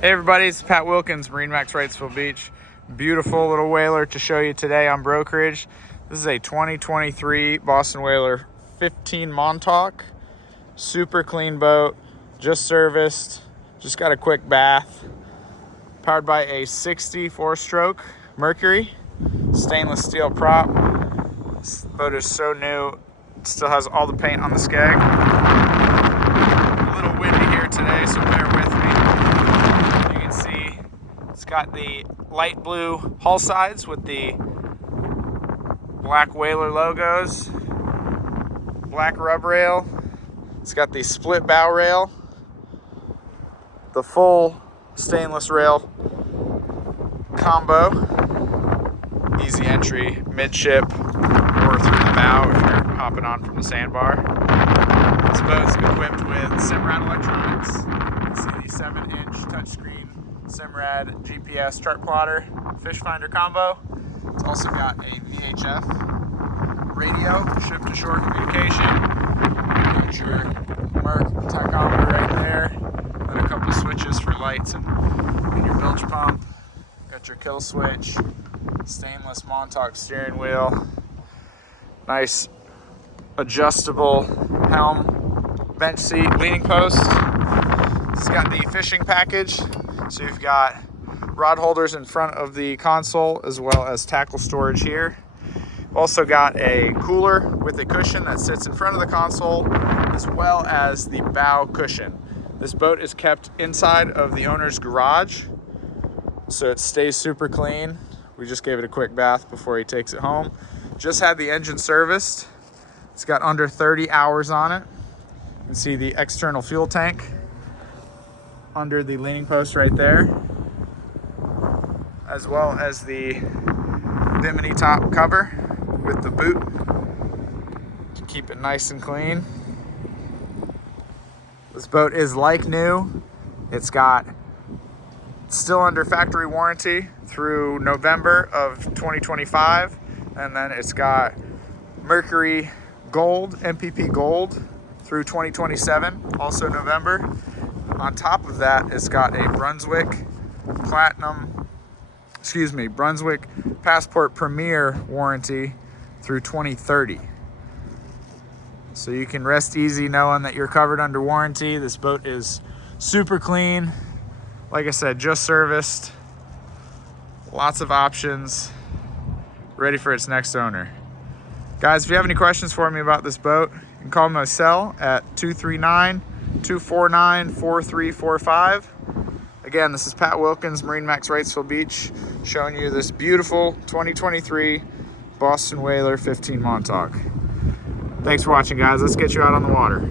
Hey everybody, it's Pat Wilkins, MarineMax Wrightsville Beach. Beautiful little whaler to show you today on brokerage. This is a 2023 Boston Whaler 15 Montauk. Super clean boat, just serviced, just got a quick bath. Powered by a 64-stroke Mercury, stainless steel prop. This boat is so new, it still has all the paint on the skeg. A little windy here today, so bear with me. It's got the light blue hull sides with the black Whaler logos, black rub rail. It's got the split bow rail, the full stainless rail combo, easy entry midship or through the bow if you're hopping on from the sandbar. This boat's equipped with Simrad electronics. You can see the 7-inch touchscreen Simrad GPS chart plotter, fish finder combo. It's also got a VHF radio, ship to shore communication. Got your Merc tachometer right there. Got a couple switches for lights and your bilge pump. Got your kill switch, stainless Montauk steering wheel. Nice adjustable helm, bench seat, leaning post. It's got the fishing package. So you've got rod holders in front of the console as well as tackle storage here. We've also got a cooler with a cushion that sits in front of the console as well as the bow cushion. This boat is kept inside of the owner's garage, so it stays super clean. We just gave it a quick bath before he takes it home. Just had the engine serviced. It's got under 30 hours on it. You can see the external fuel tank under the leaning post right there, as well as the bimini top cover with the boot to keep it nice and clean. This boat is like new. It's still under factory warranty through November of 2025, and then it's got Mercury Gold, MPP Gold through 2027, also November. On top of that, it's got a Brunswick Passport Premier warranty through 2030. So you can rest easy knowing that you're covered under warranty. This boat is super clean. Like I said, just serviced. Lots of options. Ready for its next owner. Guys, if you have any questions for me about this boat, you can call my cell at 239-249-4345. Again, this is Pat Wilkins, MarineMax Wrightsville Beach, showing you this beautiful 2023 Boston Whaler 15 Montauk. Thanks for watching, guys. Let's get you out on the water.